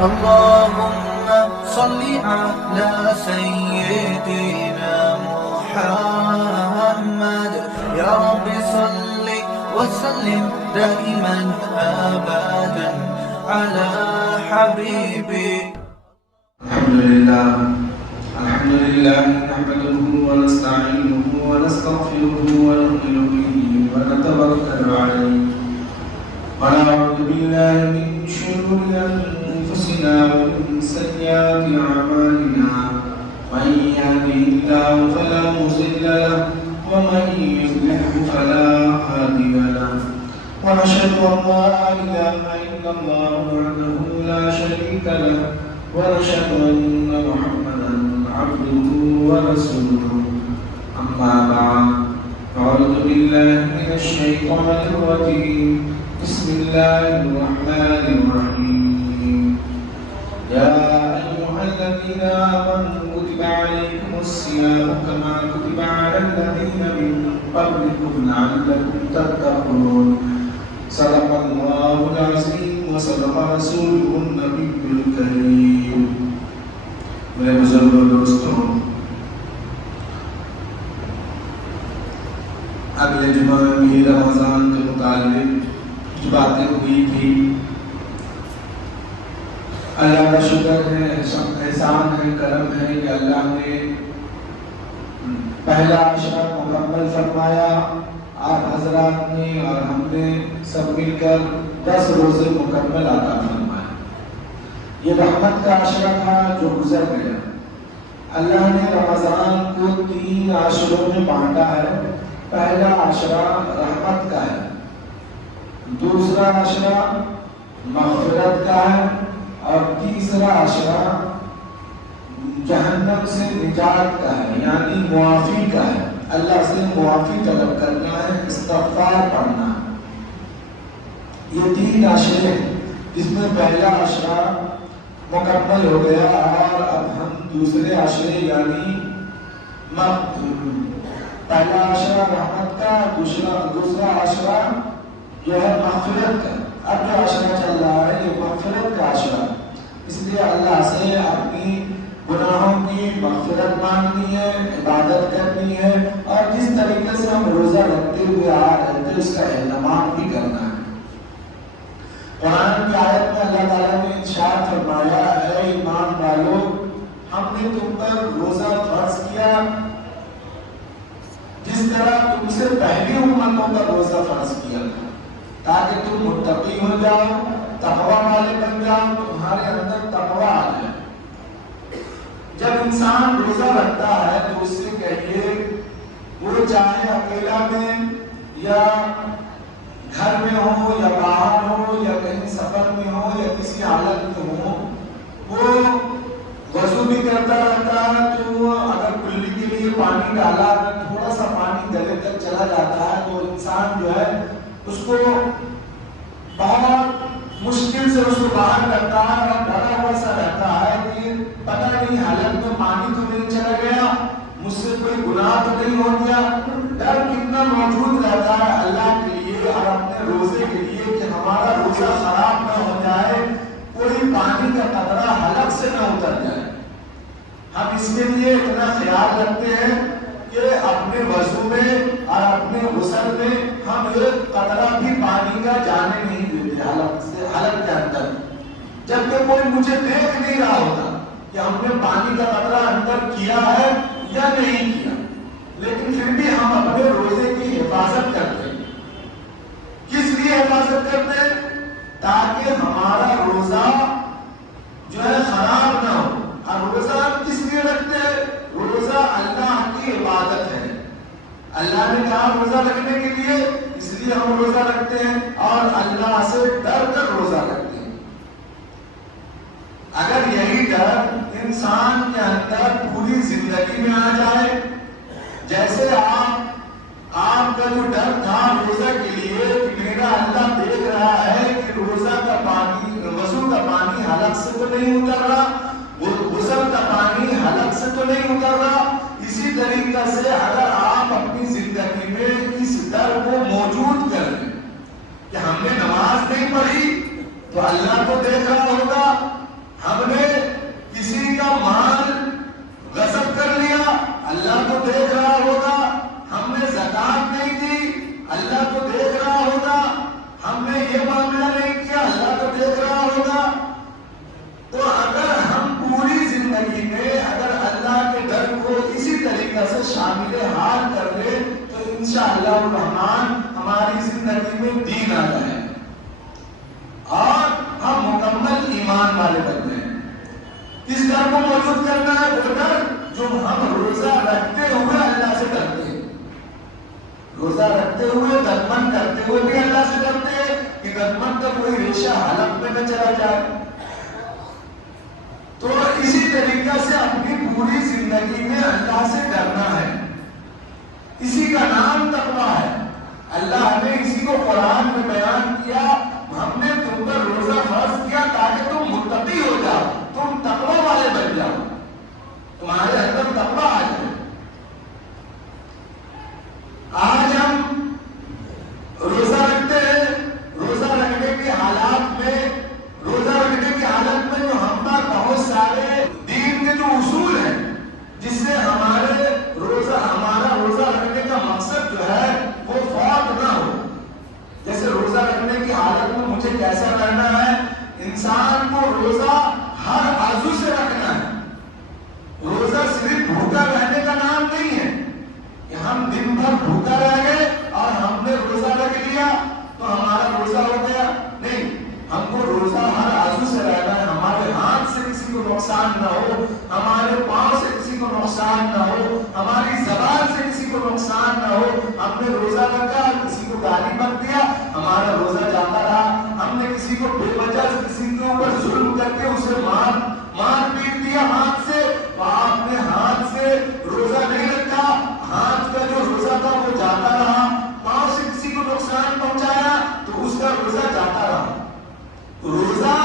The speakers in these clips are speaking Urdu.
اللهم صل على سيدنا محمد يا رب صل وسلم دائما أبدا على حبيبي. الحمد لله نحمده ونستعينه ونستغفره ونؤمن به ونتوكل عليه ونعوذ بالله من شرور أنفسنا ومن سيئات أعمالنا من يهده الله فلا مضل له ومن يضلل فلا هادي له ونشهد أن لا إله إلا الله وحده لا شريك له ونشهد أن محمدا عبده ورسوله أما بعد أعوذ بالله من الشيطان الرجيم بسم الله الرحمن الرحيم يا أيها الذين آمنوا كتب عليكم الصيام كما كتب على الذين من قبلكم لعلكم تتقون صدق الله العظيم وصدق رسوله النبي الكريم. میرے بزرگ دوستوں، اگلے جمعہ میں بھی رمضان کے متعلق جو باتیں ہوئی تھی، اللہ کا شکر ہے، احسان ہے، کرم ہے کہ اللہ نے پہلا عشرہ مکمل فرمایا. آپ حضرات نے اور ہم نے سب مل کر 10 روزے مکمل عطا فرمائے. یہ رحمت کا عشرہ تھا جو گزر گیا. اللہ نے رمضان کو 3 عشروں میں بانٹا ہے. پہلا عشرہ رحمت کا ہے، دوسرا عشرہ مغفرت کا ہے، اور تیسرا عشرہ جہنم سے نجات کا ہے، یعنی معافی کا ہے. اللہ سے معافی طلب کرنا ہے، استغفار پڑھنا ہے. یہ 3 عشرے ہیں جس میں پہلا عشرہ مکمل ہو گیا اور اب ہم دوسرے عشرے یعنی پہلا عشرہ رحمت کا، دوسرا عشرہ جو ہے مغفرت کا. اب جو عشرہ چل رہا ہے یہ مغفرت کا عشرہ، اس لیے اللہ سے اپنی گناہوں کی مغفرت مانگنی ہے، عبادت کرنی ہے، اور جس طریقے سے ہم روزہ رکھتے ہوئے آ رہے تھے اس کا اہتمام بھی کرنا ہے. قرآن کی آیت میں اللہ تعالیٰ نے ارشاد فرمایا، اے ایمان والو، ہم نے تم پر روزہ فرض کیا جس طرح تم سے پہلی امتوں پر روزہ فرض کیا تھا، تاکہ تم متقی ہو جاؤ، تقوی والے بن جاؤ، تمہارے اندر تقوی آ جائے. جب انسان روزہ رکھتا ہے تو اس سے کہیے وہ چاہے اکیلا میں یا گھر میں ہو یا باہر ہو یا کہیں سفر میں ہو یا کسی حالت میں ہو، وہ وضو بھی کرتا رہتا ہے تو اگر کلی کے لیے پانی ڈالا تھوڑا سا پانی گلے تک چلا جاتا ہے تو انسان جو ہے اس کو بہت مشکل سے اس کو باہر کرتا ہے اور ڈرا ہوا سا رہتا ہے کہ پتہ نہیں حالت میں پانی تو نہیں چلا گیا، مجھ سے کوئی گناہ تو نہیں ہو گیا. ڈر کتنا موجود رہتا ہے اللہ کے لیے اور اپنے روزے کے لیے کہ ہمارا روزہ خراب نہ ہو جائے، کوئی پانی کا قطرہ حلق سے نہ اتر جائے. ہم اس کے لیے اتنا خیال رکھتے ہیں کہ اپنے وضو میں اور اپنے غسل میں ہم ایک قطرہ بھی پانی کا جانے نہیں دیتے حلق کے اندر، جبکہ کوئی مجھے دیکھ نہیں رہا ہوتا کہ ہم نے پانی کا قطرہ اندر کیا ہے یا نہیں کیا، لیکن پھر بھی ہم اپنے روزے کی حفاظت کرتے ہیں. کس لیے حفاظت کرتے ہیں؟ تاکہ ہمارا روزہ جو ہے خراب نہ ہو. اور روزہ کس لیے رکھتے ہیں؟ روزہ اللہ کی عبادت ہے. اللہ نے کہا روزہ رکھنے کے لیے، اس لیے ہم روزہ رکھتے ہیں اور اللہ سے ڈر کر روزہ رکھتے ہیں. اگر یہی ڈر انسان کے اندر پوری زندگی میں آ جائے، جیسے آپ کا جو ڈر تھا روزہ کے لیے کہ میرا اللہ دیکھ رہا ہے کہ روزہ کا پانی، وضو کا پانی حلق سے تو نہیں اتر رہا، غسل کا پانی حلق سے تو نہیں اتر رہا، اسی طریقے سے اگر آپ اپنی زندگی میں اس ڈر کو موجود کر لیں کہ ہم نے نماز نہیں پڑھی تو اللہ کو دیکھ رہا ہوگا، والے بن جائیں. کس ڈر کو موجود کرنا ہے؟ وہ ڈر جو ہم روزہ رکھتے ہوئے اللہ سے ڈرتے ہیں. روزہ رکھتے ہوئے گدمن کرتے ہوئے بھی اللہ سے ڈرتے ہیں کہ گدمن کا کوئی ریشہ حلق میں نہ چلا جائے. تو اسی طریقہ سے اپنی پوری زندگی میں اللہ سے ڈرنا ہے. اسی کا نام تقویٰ ہے. اللہ نے اسی کو قرآن میں بیان کیا. ہم نے تم پر روزہ فرض کیا تاکہ تم متقی ہو جاؤ, تم تقویٰ والے بن جاؤ, تمہارے اندر تقویٰ آ جائے. آج ہم روزہ رکھتے ہیں. روزہ رکھنے کے حالات میں جو ہم پر بہت سارے دین کے جو اصول ہیں جس سے ہمارا روزہ رکھنے کا مقصد جو ہے وہ فوت نہ ہو. جیسے روزہ رکھنے کی حالت میں مجھے کیسا رہنا ہے؟ انسان کو روزہ ہر عضو سے رکھنا ہے. روزہ صرف بھوکا رہنے کا نام نہیں ہے کہ ہم دن بھر بھوکا رہ گئے اور ہم نے روزہ رکھ لیا تو ہمارا روزہ ہو گیا. نہیں, ہم کو روزہ ہر عضو سے رہنا ہے. ہمارے ہاتھ سے کسی کو نقصان نہ ہو, ہمارے پاؤں سے کسی کو نقصان نہ ہو, ہماری زبان سے کسی کو نقصان نہ ہو. ہم نے روزہ رکھا, کسی کو گالی مت دیا, ہمارا روزہ جاتا رہا. ہم نے کسی کو بے وجہ کسی کے اوپر ظلم کر کے اسے مار پیٹ دیا ہاتھ سے, تو آپ نے ہاتھ سے روزہ نہیں رکھا, ہاتھ کا جو روزہ تھا وہ جاتا رہا. پاؤں سے کسی کو نقصان پہنچایا تو اس کا روزہ جاتا رہا. روزہ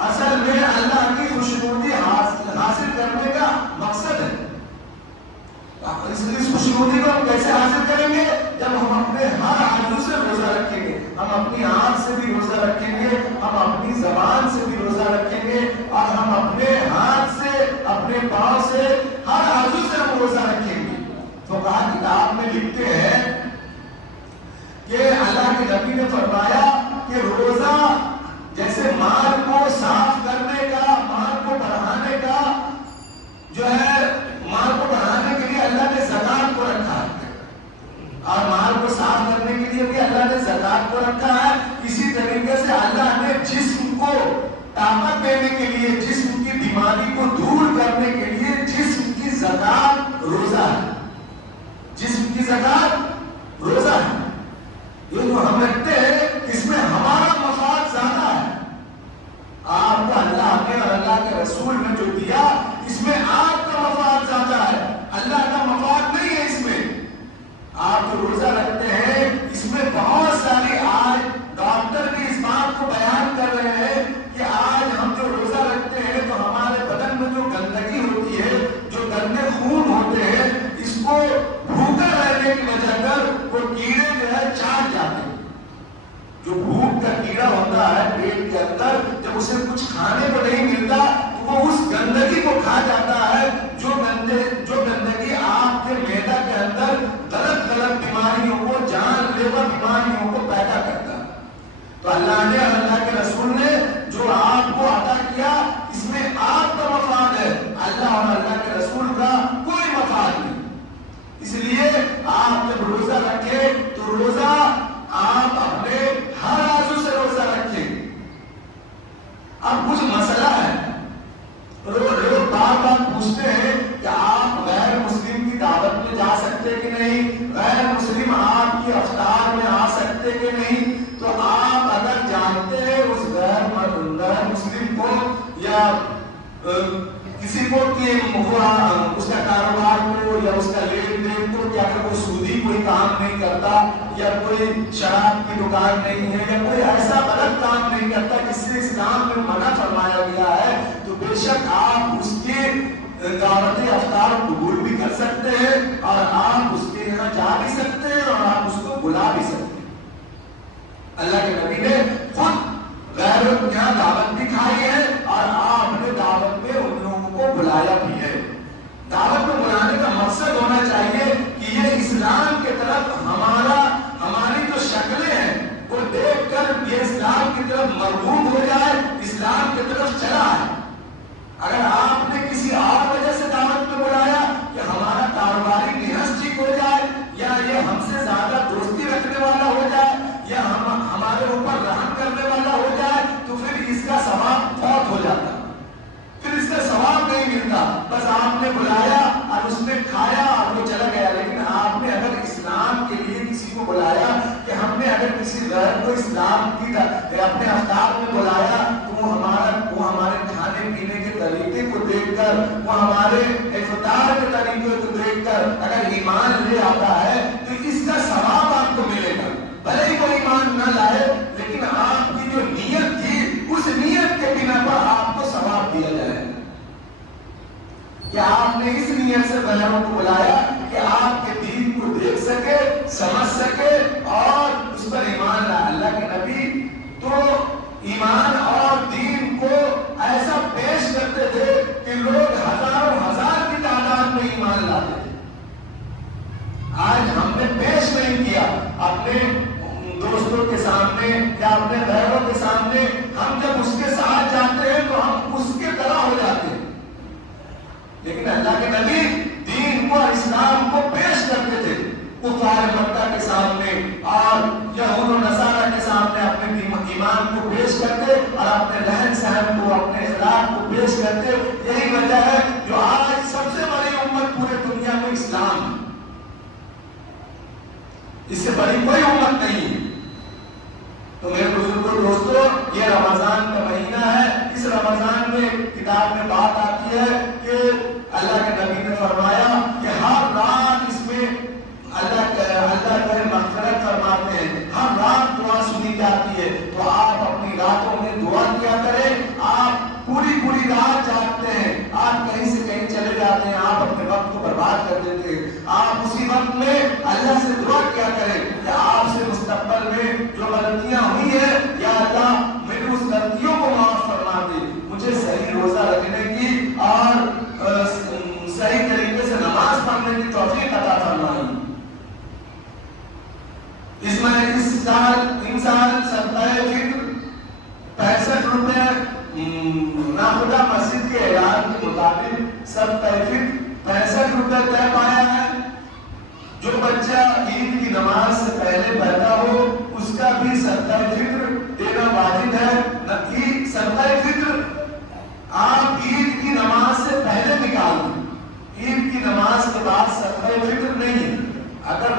اصل میں اللہ کی خوشنودی حاصل کرنے کا مقصد ہے. اس خوشنودی کو ہم کیسے حاصل کریں گے؟ جب ہم اپنے ہر عضو سے روزہ رکھیں گے. ہم اپنی آنکھ سے بھی روزہ رکھیں گے, ہم اپنی زبان سے بھی روزہ رکھیں گے, اور ہم اپنے ہاتھ سے, اپنے پاؤں سے, ہر عضو سے ہم روزہ رکھیں گے. فقہا کتاب میں لکھتے ہیں کہ اللہ کے نبی نے فرمایا کہ روزہ جیسے مال کو صاف کرنے کا, مال کو بڑھانے کا جو ہے, مال کو بڑھانے کے لیے اللہ نے زکات کو رکھا ہے, اور مال کو صاف کرنے کے لیے بھی اللہ نے زکات کو رکھا ہے. اسی طریقے سے اللہ نے جسم کو طاقت دینے کے لیے, جسم کی بیماری کو دور کرنے کے لیے جسم کی زکات روزہ ہے. جسم کی زکات روزہ ہے. یہ جو ہم رکھتے ہیں اس میں ہمارا مفاد زیادہ ہے. آپ کو اللہ نے اور اللہ کے رسول نے جو دیا اس میں آپ کا مفاد زیادہ ہے, اللہ کا مفاد نہیں ہے. اس میں آپ جو روزہ رکھتے ہیں اس میں بہت ساری, آج ڈاکٹر بھی اس بات کو بیان کر رہے ہیں کہ آج ہم جو روزہ رکھتے ہیں تو ہمارے بدن میں جو گندگی ہوتی ہے, جو گندے خون ہوتے ہیں, اس کو بھوکا رہنے کی وجہ کر وہ کیڑے جو ہے چاٹ جاتے ہیں. جو بھوک کا کیڑا ہوتا ہے پیٹ کے اندر, جب اسے کچھ کھانے کو نہیں ملتا تو وہ اس گندگی کو کھا جاتا ہے. جو گندگی آپ کے معدہ کے اندر غلط بیماریوں کو, جان لیوا بیماریوں کو پیدا کرتا ہے. تو اللہ نے اور اللہ کے رسول نے جو آپ کو عطا کیا اس میں آپ کا مفاد ہے, اللہ اور اللہ کے رسول کا کوئی مفاد نہیں. اس لیے آپ جب روزہ رکھیں تو روزہ آپ اپنے ہر عضو سے روزہ رکھیں. اب کچھ مسئلہ ہے, لوگ بار بار پوچھتے ہیں کہ آپ غیر مسلم کی دعوت میں جا سکتے کہ نہیں, غیر مسلم آپ کی افطار میں آ سکتے کہ نہیں. تو آپ اگر جانتے ہیں اس غیر مسلم کو یا کسی کو کہ اس کا کاروبار کو یا اس کا لین دین کو کہ اگر وہ سودی کوئی کام نہیں کرتا یا کوئی شراب کی دکان نہیں ہے یا کوئی ایسا غلط کام نہیں کرتا جس سے اسلام میں منع فرمایا گیا ہے, تو بے شک آپ اس کے دعوت افطار قبول بھی کر سکتے ہیں اور آپ اس کے یہاں جا بھی سکتے ہیں اور آپ اس کو بلا بھی سکتے ہیں. اللہ کے نبی نے خود غیروں کے یہاں دعوت بھی کھائی ہے اور آپ نے دعوت میں ان لوگوں کو بلایا بھی ہے. دعوت میں بلانے کا مقصد ہونا چاہیے کہ یہ اسلام کے طرف ہماری جو شکلیں ہیں وہ دیکھ کر یہ اسلام کی طرف مرغوب ہو جائے, اسلام کی طرف چلا ہے. اگر آپ نے کسی اور وجہ سے دعوت میں بلایا کہ ہمارا کاروباری نہج ٹھیک ہو جائے یا یہ وہ ہمارے افطار کے طریقے کو دیکھ کر اگر ایمان لے آتا ہے تو اس کا ثواب آپ کو ملے گا. بھلے ہی وہ ایمان نہ لائے لیکن آپ کی جو نیت تھی اس نیت کے بنا پر آپ کو ثواب دیا جائے گا کہ آپ نے اس نیت سے غیروں کو بلایا کہ آپ کے دین کو دیکھ سکے, سمجھ سکے اور اس پر ایمان لائے. اللہ کے نبی تو ایمان اور دین کو ایسا پیش کرتے تھے کہ لوگ ہزاروں ہزار کی تعداد میں ایمان لاتے تھے. آج ہم نے پیش نہیں کیا اپنے دوستوں کے سامنے یا اپنے غیروں کے سامنے. ہم جب اس کے ساتھ جاتے ہیں تو ہم اس کے طرح ہو جاتے ہیں. لیکن اللہ کے نبی دین کو, اسلام کو پیش کرتے تھے کفار مکہ کے سامنے اور یہود و نصارہ کے سامنے اپنے ایمان کو پیش کرتے اور اپنے رہن سہن کو, اپنے اخلاق کو پیش کرتے. یہی وجہ ہے جو آج سب سے بڑی امت پورے دنیا میں اسلام ہے. اس سے بڑی کوئی امت نہیں ہے. تو میرے بزرگوں دوستو, یہ رمضان کا مہینہ ہے. اس رمضان میں کتاب میں بات آتی ہے کہ اللہ کے نبی نے فرمایا کہ ہر رات اس میں اللہ کے مغفرت فرماتے ہیں, ہر رات دعا سنی جاتی ہے. تو آپ اپنی راتوں میں دعا کیا کریں. آپ پوری رات جاگتے ہیں, آپ کہیں سے کہیں چلے جاتے ہیں, آپ اپنے وقت کو برباد کر دیتے ہیں. آپ اسی وقت میں اللہ سے دعا کیا کریں کہ آپ سے مستقبل میں جو غلطیاں ہوئی ہیں یا اللہ میری اس غلطیوں کو معاف فرما دے, مجھے صحیح روزہ رکھنے کی اور صحیح طریقے سے نماز پڑھنے کی توفیق عطا فرمائے. اس میں اس سال انسان صدقہ فطر 65 روپے ناخدا مسجد کے اعلان کے مطابق صدقہ فطر 65 روپے طے پایا ہے. جو بچہ عید کی نماز سے پہلے پیدا ہو اس کا بھی صدقہ فطر دینا واجب ہے. صدقہ فطر آپ عید کی نماز سے پہلے نکال دیں, عید کی نماز کے بعد صدقہ فطر نہیں ہے. اگر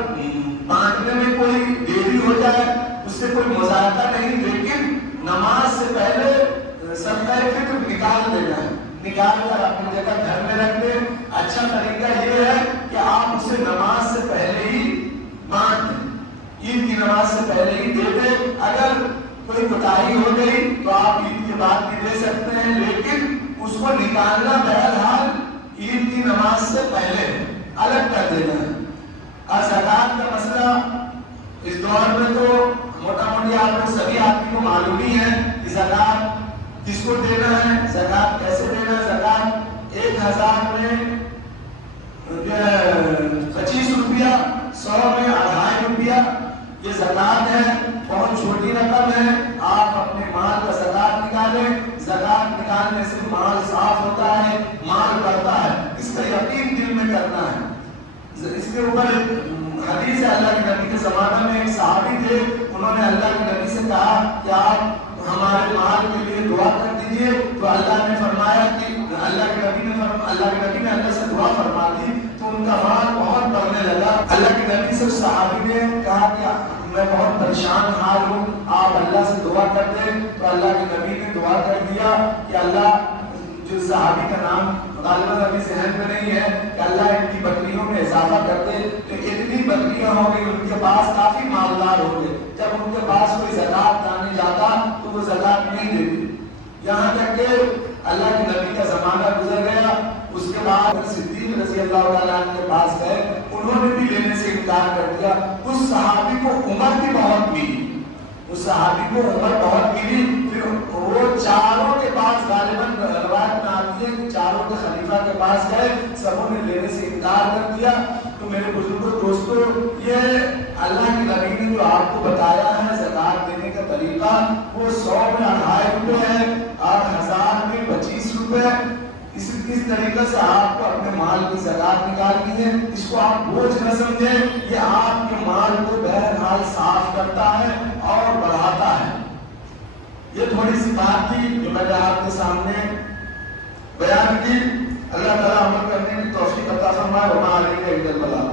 بانٹنے میں کوئی دیری ہو جائے اس سے کوئی مذاکرہ نہیں, لیکن نماز سے پہلے صدقہ فطر نکال دینا ہے. نکال کر اپنی جگہ گھر میں رکھ دیں. اچھا طریقہ یہ ہے کہ آپ اسے نماز سے پہلے ہی بانٹ دیں, عید کی نماز سے پہلے ہی دے دیں. اگر کوئی کوتاہی ہو گئی تو آپ عید کے بعد بھی دے سکتے ہیں, لیکن اس کو نکالنا بہرحال عید کی نماز سے پہلے الگ کر دینا ہے. اور زکات کا مسئلہ اس دور میں تو موٹا موٹی آپ کو سبھی آدمی کو معلوم ہی ہے کہ زکات کس کو دینا ہے, زکات کیسے دینا ہے. زکات 1000 میں 25 روپیہ, 100 میں 2.5 روپیہ یہ زکات ہے. بہت چھوٹی رقم ہے. آپ اپنے مال کا زکات نکالیں. زکات نکالنے سے مال صاف ہوتا ہے, مال بڑھتا ہے. اس کا یقین دل میں کرنا ہے. اس کے اوپر حدیث ہے, اللہ کے نبی کے زمانہ میں ایک صحابی تھے, انہوں نے اللہ کے نبی سے کہا کہ آپ ہمارے مال کے لیے دعا کر دیجئے. تو اللہ نے فرمایا کہ اللہ کے نبی نے اللہ سے دعا فرما دی تو ان کا مال بہت بڑھنے لگا. اللہ کے نبی سے صحابی نے کہا کہ میں بہت پریشان حال ہوں, آپ اللہ سے دعا کر دیں. تو اللہ کے نبی نے دعا کر دیا کہ اللہ, جو صحابی کا نام غالباً ابھی ذہن میں نہیں ہے, کہ اللہ ان کی بکریوں میں اضافہ کر دے. تو اتنی بکریاں ہو گئی, ان کے پاس کافی مالدار ہو گئے. جب ان کے پاس کوئی زکات لانے جاتا تو وہ زکات نہیں دیتے. یہاں تک کہ اللہ کے نبی کا زمانہ گزر گیا. اس کے بعد صدیق رضی اللہ تعالیٰ عنہ کے پاس گئے, انہوں نے بھی لینے سے انکار کر دیا. اس صحابی کو عمر بھی بہت ملی, اس صحابی کو عمر بہت ملی. پھر وہ چاروں کے پاس, غالباً روایت میں آتی ہے کہ چاروں کے خلیفہ کے پاس گئے, سبوں نے لینے سے انکار کر دیا. تو میرے بزرگوں دوستوں, یہ اللہ کے نبی نے جو آپ کو بتایا ہے زکات دینے کا طریقہ, وہ 100 میں 2.5 روپے ہے اور 1000 میں 25 روپے. اس طریقے سے آپ کو اپنے مال کی زکات نکالنی ہے. اس کو آپ بوجھ نہ سمجھیں, یہ آپ کے مال کو بہرحال صاف کرتا ہے اور بڑھاتا ہے. یہ تھوڑی سی بات تھی جو میں نے آپ کے سامنے بیان کی. اللہ تعالیٰ عمل کرنے کی توفیق عطا فرمائے. وما علینا الا البلاغ.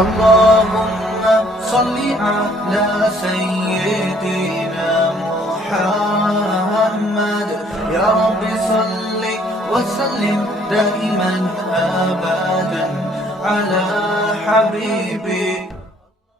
اللهم صل على سيدنا محمد محمد يا رب صل وسلم دائما أبدا على حبيبي